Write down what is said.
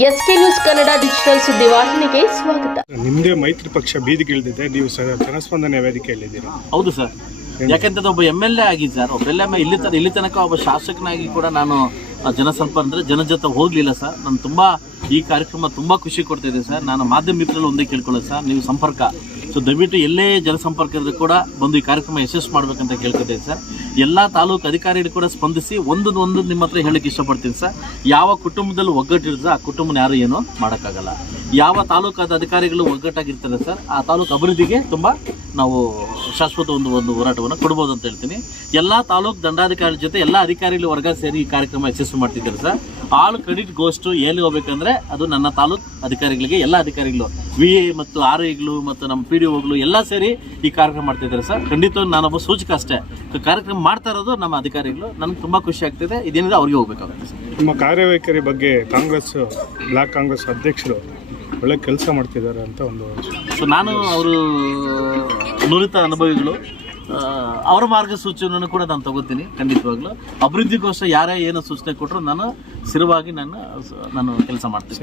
S K news Kannada digital ಸುದ್ದಿವಾಹಿನಿಗೆ ಸ್ವಾಗತ. ನಿಮ್ದೇ ಮೈತ್ರಿ ಪಕ್ಷ ಬೀದಿಗಿಳಿದಿದೆ ನೀವು ಸರ್ ಜನಸ್ಪಂದನೆ ವೇದಿಕೆಯಲ್ಲಿದ್ದೀರಾ? ಹೌದು ಸರ್. ಯಾಕಂತಂದ್ರೆ ಒಬ್ಬ ಎಂ ಎಲ್ ಎ ಆಗಿ ಸರ್ ಒಬ್ಬ ಎಲ್ ಎಂ ಇಲ್ಲಿ ತನಕ ಒಬ್ಬ ಶಾಸಕನಾಗಿ ಕೂಡ ನಾನು ಜನಸಂಪ ಜನಸಂಪರ್ಕ ಅಂದ್ರೆ ಜನ ಜೊತೆ ಹೋಗ್ಲಿಲ್ಲ ಸರ್. ನಾನು ತುಂಬಾ ಈ ಕಾರ್ಯಕ್ರಮ ತುಂಬಾ ಖುಷಿ ಕೊಡ್ತಿದೆ ಸರ್. ನಾನು ಮಾಧ್ಯಮ ಮಿತ್ರರಲ್ಲಿ ಒಂದೇ ಕೇಳ್ಕೊಳ್ಳೋದು ಸರ್. ನೀವು ಸಂಪರ್ಕ. ಸೊ ದಯವಿಟ್ಟು ಎಲ್ಲೇ ಜನಸಂಪರ್ಕ ಇದ್ರೂ ಕೂಡ ಬಂದು ಈ ಕಾರ್ಯಕ್ರಮ ಯಶಸ್ಸು ಮಾಡ್ಬೇಕಂತ ಕೇಳ್ಕೊತೀನಿ ಸರ್. ಎಲ್ಲ ತಾಲೂಕು ಅಧಿಕಾರಿಗಳು ಕೂಡ ಸ್ಪಂದಿಸಿ ಒಂದೊಂದು ಒಂದು ನಿಮ್ಮ ಹತ್ರ ಹೇಳಕ್ಕೆ ಇಷ್ಟಪಡ್ತೀನಿ ಸರ್. ಯಾವ ಕುಟುಂಬದಲ್ಲಿ ಒಗ್ಗಟ್ಟಿರ್ತದೆ ಆ ಕುಟುಂಬನ ಯಾರು ಏನು ಮಾಡೋಕ್ಕಾಗಲ್ಲ. ಯಾವ ತಾಲೂಕಾದ ಅಧಿಕಾರಿಗಳು ಒಗ್ಗಟ್ಟಾಗಿರ್ತಾರೆ ಸರ್, ಆ ತಾಲೂಕು ಅಭಿವೃದ್ಧಿಗೆ ತುಂಬ ನಾವು ಶಾಶ್ವತ ಒಂದು ಒಂದು ಹೋರಾಟವನ್ನು ಕೊಡ್ಬೋದು ಅಂತ ಹೇಳ್ತೀನಿ. ಎಲ್ಲ ತಾಲೂಕು ದಂಡಾಧಿಕಾರಿ ಜೊತೆ ಎಲ್ಲ ಅಧಿಕಾರಿಗಳು ವರ್ಗ ಸೇರಿ ಈ ಕಾರ್ಯಕ್ರಮ ಯಶಸ್ವಿ ಮಾಡ್ತಿದ್ದಾರೆ ಸರ್. ಆಲ್ ಕ್ರೆಡಿಟ್ ಗೋಸ್ಟು ಎಲ್ಲಿ ಹೋಗ್ಬೇಕಂದ್ರೆ ಅದು ನನ್ನ ತಾಲೂಕು ಅಧಿಕಾರಿಗಳಿಗೆ, ಎಲ್ಲ ಅಧಿಕಾರಿಗಳು ವಿ ಎ ಮತ್ತು ಆರ್ ಐಗಳು ಮತ್ತು ನಮ್ಮ ಪಿ ಡಿ ಒಗಳು ಎಲ್ಲ ಸೇರಿ ಈ ಕಾರ್ಯಕ್ರಮ ಮಾಡ್ತಿದ್ದಾರೆ ಸರ್. ಖಂಡಿತ ನಾನೊಬ್ಬ ಸೂಚಕ ಅಷ್ಟೇ. ಕಾರ್ಯಕ್ರಮ ಮಾಡ್ತಾ ಇರೋದು ನಮ್ಮ ಅಧಿಕಾರಿಗಳು. ನನಗೆ ತುಂಬ ಖುಷಿ ಆಗ್ತಿದೆ. ಇದೇನಿದೆ ಅವ್ರಿಗೆ ಹೋಗ್ಬೇಕಾಗುತ್ತೆ ಸರ್. ನಿಮ್ಮ ಕಾರ್ಯವೈಖರಿ ಬಗ್ಗೆ ಕಾಂಗ್ರೆಸ್, ಬ್ಲಾಕ್ ಕಾಂಗ್ರೆಸ್ ಅಧ್ಯಕ್ಷರು ಒಳ್ಳೆ ಕೆಲಸ ಮಾಡ್ತಿದ್ದಾರೆ ಅಂತ ಒಂದು ಸೊ ನಾನು ಅವರು ನುರಿತ ಅನುಭವಿಗಳು. ಅವರ ಮಾರ್ಗಸೂಚಿಯನ್ನು ಕೂಡ ನಾನು ತಗೋತೀನಿ, ಖಂಡಿತವಾಗ್ಲೂ. ಅಭಿವೃದ್ಧಿಗೋಸ್ಕರ ಯಾರೇ ಏನು ಸೂಚನೆ ಕೊಟ್ಟರು ನಾನು ಸ್ಥಿರವಾಗಿ ನಾನು ನಾನು ಕೆಲಸ ಮಾಡ್ತೀನಿ.